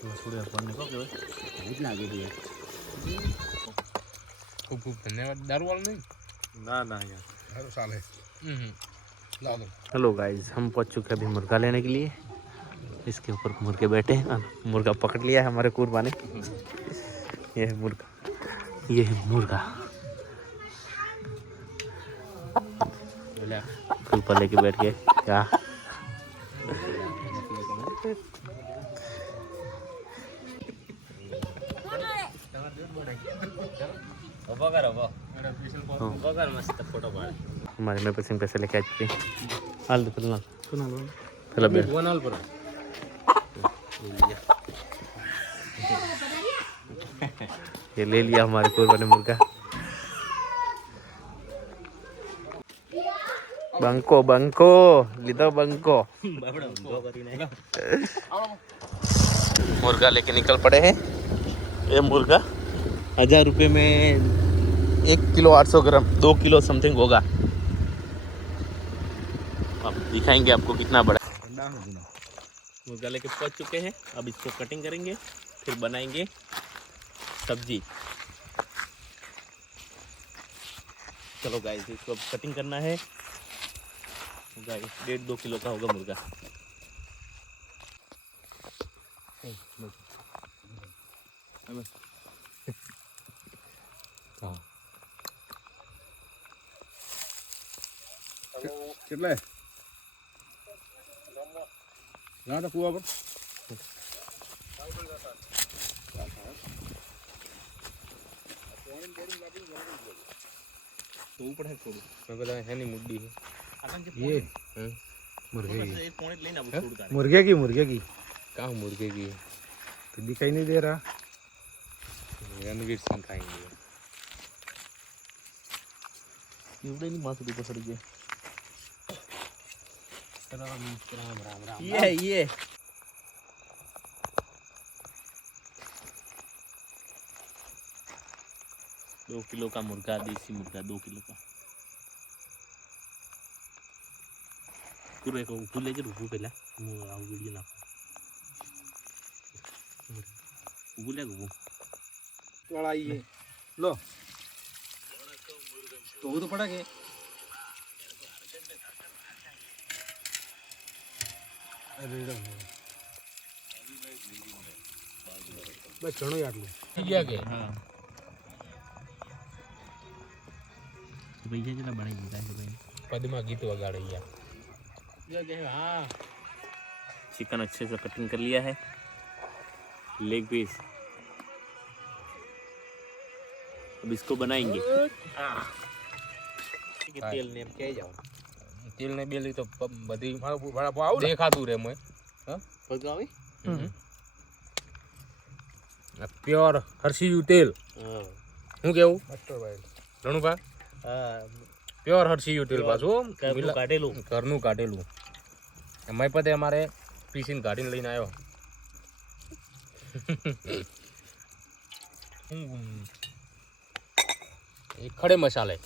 થોડી આપણને કહો કે ભૂત લાગી રહી है खूब खूब धन्यवाद दारू वाला नहीं ना ना यार हर साल है ला दो हेलो गाइस, हम पहुंच चुके हैं अभी मुर्गा लेने के लिए। इसके ऊपर मुर्गे बैठे हैं। मुर्गा पकड़ लिया है हमारे कुर्बा ने। ये है मुर्गा, ये है मुर्गा। कुर्बा लेके बैठ गए क्या? हमारे में पैसे लेके आ चुके हैं। हाल तो पहला बैठ ये ले लिया हमारे कुर्बा ने मुर्गा। बंको बंको लीधो बंको। मुर्गा लेके निकल पड़े हैं। ये मुर्गा 1000 रुपये में 1 किलो 800 ग्राम 2 किलो समथिंग होगा। अब दिखाएंगे आपको कितना बड़ा मुर्गा लेके पहुंच चुके हैं। अब इसको कटिंग करेंगे, फिर बनाएंगे सब्जी। चलो गाइस, इसको अब कटिंग करना है। गाइस 1.5-2 किलो का होगा मुर्गा। કેટલે ના તો કુવા પર તો ઉપર હે થોડું મેં બધા હેની મુડ્ડી है ये मुर्गे की मुर्गे की कहाँ मुर्गे की तो दिखाई नहीं दे रहा। रणवीर सिंह खाएंगे नहीं बांसुरी पकड़ के। राम राम राम राम ये 2 किलो का मुर्गा, देसी मुर्गा 2 किलो का। को भूले के रुकू पहला आउ वीडियो ना भूले को वाला ये लो तो वो तो पड़ा के अरे बस चलो यार लो किया के हां भैया जरा बड़ा गीता है भाई पद्मा गीत वगा रही है हाँ। चिकन अच्छे से कटिंग कर लिया है। लेग पीस अब इसको बनाएंगे। तेल ने क्या जाओ तेल ने बेली तो बधी बड़ा पाव देखाતું रे मैं हां पगावी प्योर हर्षियू तेल હું કેવું મસ્ટર ભાઈ રણુભા પ્યોર હર્ષિયુ તેલ પાછું ઘરનું કાઢેલું એમાં પતે અમારે પીસીને કાઢીને લઈને આવ્યો એ ખડે મસાલે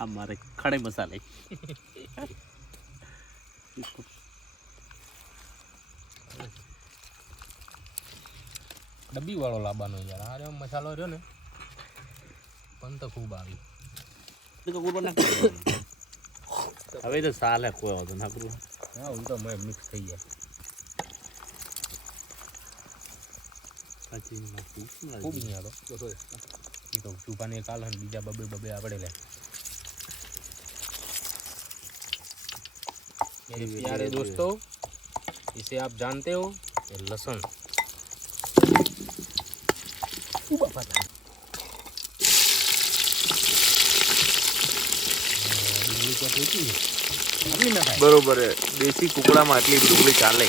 हमारे खड़े मसाले ડબ્બી વાળો લાવવાનો યાર આ મસાલો રહ્યો ને પણ તો ખૂબ આવી હવે તો સાલે કોઈ હોતો ના કરું હા હું તો મેં મિક્સ થઈ જાય પછી ખૂબ નહીં આલો तो चूपाने काल हम बीजा बबे बबे आवड़े ले मेरे प्यारे दोस्तों इसे आप जानते हो ये लहसुन बरोबर है देसी कुकड़ा में आटली डुंगली चाले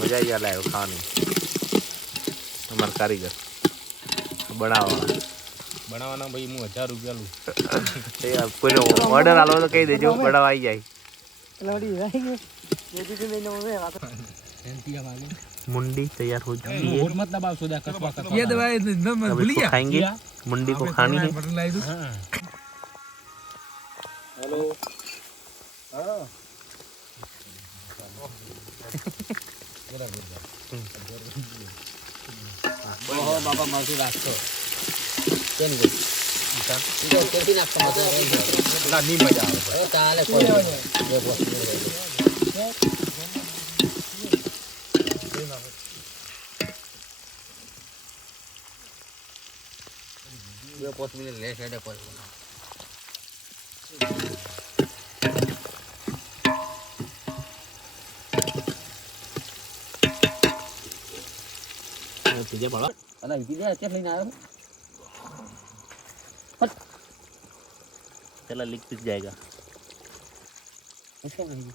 मजा ही आला है खाने हमारे कारीगर बनावाना भाई मु 1000 रुपया लू कोई ऑर्डर आलो तो कही देजो बनावा आई जाए मुंडी तैयार हो चुकी है और मत दबाओ सोदा कसवा कर ये दवाई एकदम भूल गया खाएंगे मुंडी को खानी है हेलो हां ઓહો બાપા માવથી રાખતો કેમ ગઈ ઈતો કેટી નાખતો મજા ના ની મજા આવે ચાલે કોઈ બે બોસ બે પોસ મિનિટ લે છે કોઈ पीछे पड़ा અને બીજા કે લઈને આવ્યો चला लिख पिस जाएगा इसका नहीं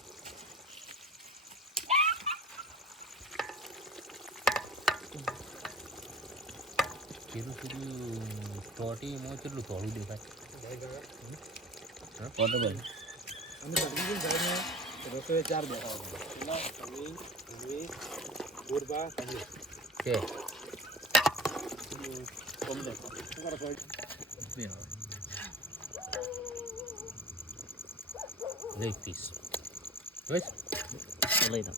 કેરું કેરું સ્ટોટી માં કેટલું થોડું દેખાય ફોટો ભાઈ અને બધી ગાડીને રસોઈ 4 બેઠા હતા ગોરબા કે कम देखो लेग पीस बस चला इधर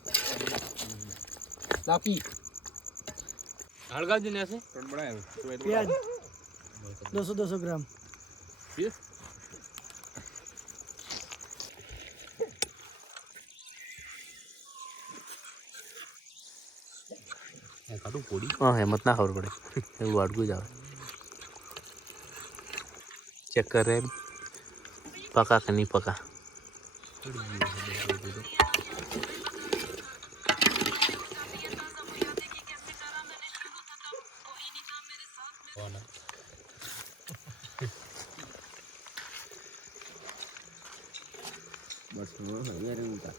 લાપી हड़गा जी ऐसे પણ બનાવ્યો प्याज 200 ग्राम फिर કાઢું પોડી હા હેમત ના ખબર પડે એવું વાડકું જ આવે ચેક કરે પકા કે નહીં પકા બસ હવે હું તા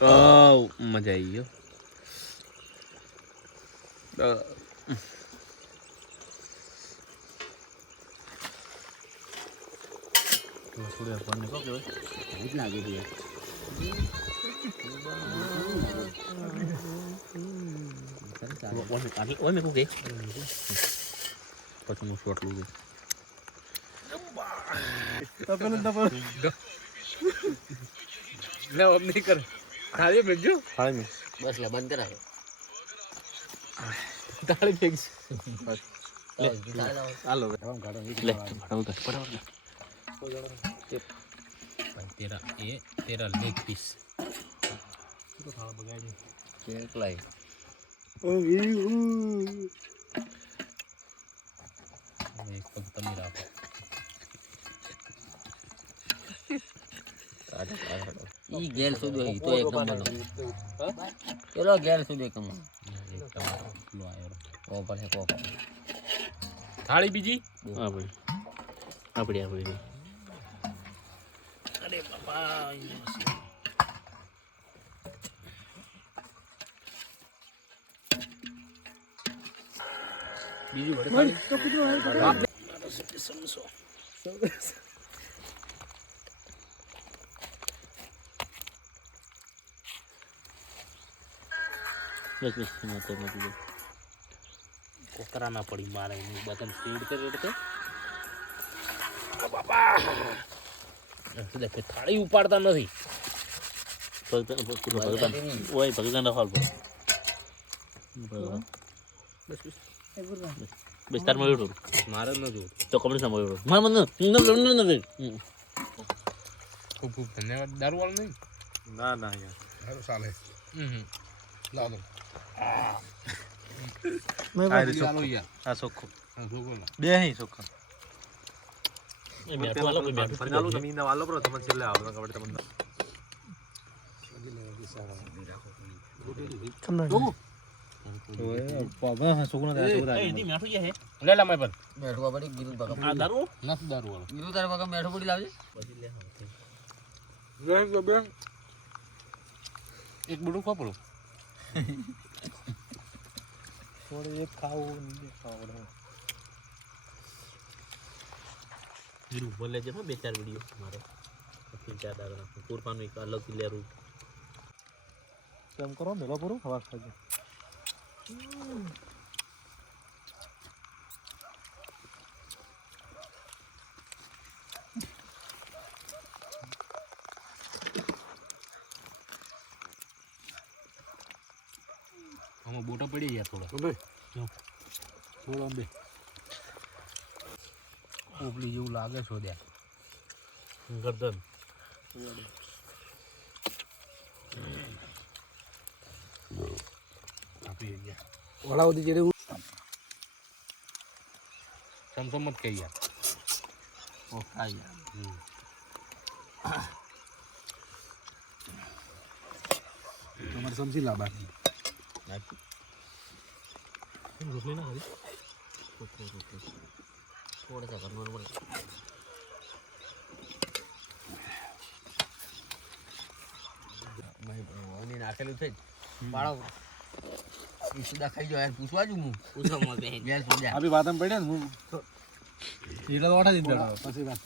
મજા આવી ગયો થોડી આપણને કહો કે ભૂખ લાગી હતી ઓય મેં કહું કે પછી હું શોર્ટ લઉં લે अब नहीं कर खाली भेजो હા મેં બસ લે બંધ કરાય તાળી ફેંક હાલો ले तेरा ये तेरा लेग पीस કેક લાઈ તમે રાખો ઈ ગેલ સુધી હઈ તો એક નંબર નો ચલો ગેલ સુધી એક નંબર કો પર કો પર થાળી બીજી આપણી આપણી આપણી અરે બાપા બીજી વડે થાળી સમસો बस बस मत मत कोकरा ना पड़ी मारे बटन स्पीड से रेड के बाबा देखे थाળી ઉપાડતા નથી ભગવાન ઓય ભગવાન ના હાલ બસ તાર મળ્યો મારે ન જો તો કમળી ના મળ્યો માર મન ખૂબ ખૂબ ધન્યવાદ દારૂ વાળો નહીં ના ના યાર દારૂ ચાલે લાવ દો ચાલો યાર આ સોખો હા જોગો ના બે હી સોખો એ બેઠો વાલો કોઈ બેઠો ચાલો તમે ઇના વાલો કરો તમને છેલ્લે આવતા કબડે તમને ઓય પાબા હા સોખો ના સોખો એ દી મેઠો જે હે લે લા મે પર બેઠવા પડી ગીરું બગમ આ દારૂ નથી દારૂ વાળો ગીરું તારે બગમ બેઠો પડી લાવજે લે બે એક બડું ખાપડો थोड़े एक खाओ नहीं खाओ વીરું બોલે છે બે ચાર વિડિયો મારે तीन चार दादा कुरबान एक अलग लेरू काम करो मेला पूरो हवा खा થોડો પોપલી જેવું લાગે છો દે ગરદન આપી ગયા વાળા સુધી જેરે સમસમ મત કહી યાર ઓ ખાઈ યાર તમારે સમજી લા બાકી રોટલી ના કરી થોડા सा नॉर्मल मैं नाखेलू थे बाळो ई सुधा खाई जो यार पूछवा जू मु पूछो मत गैस हो जा अभी बात में पड़े ना हीरा तो वाटा दिन પછી વાત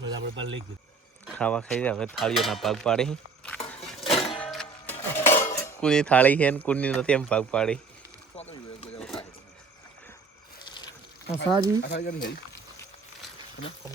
મજા આપણે બાર લઈ ગયું ખાવા ખાઈ હવે થાળીઓના ભાગ પાડે કોની થાળી છે ને કોની નથી એમ ભાગ પાડે સાજી अच्छा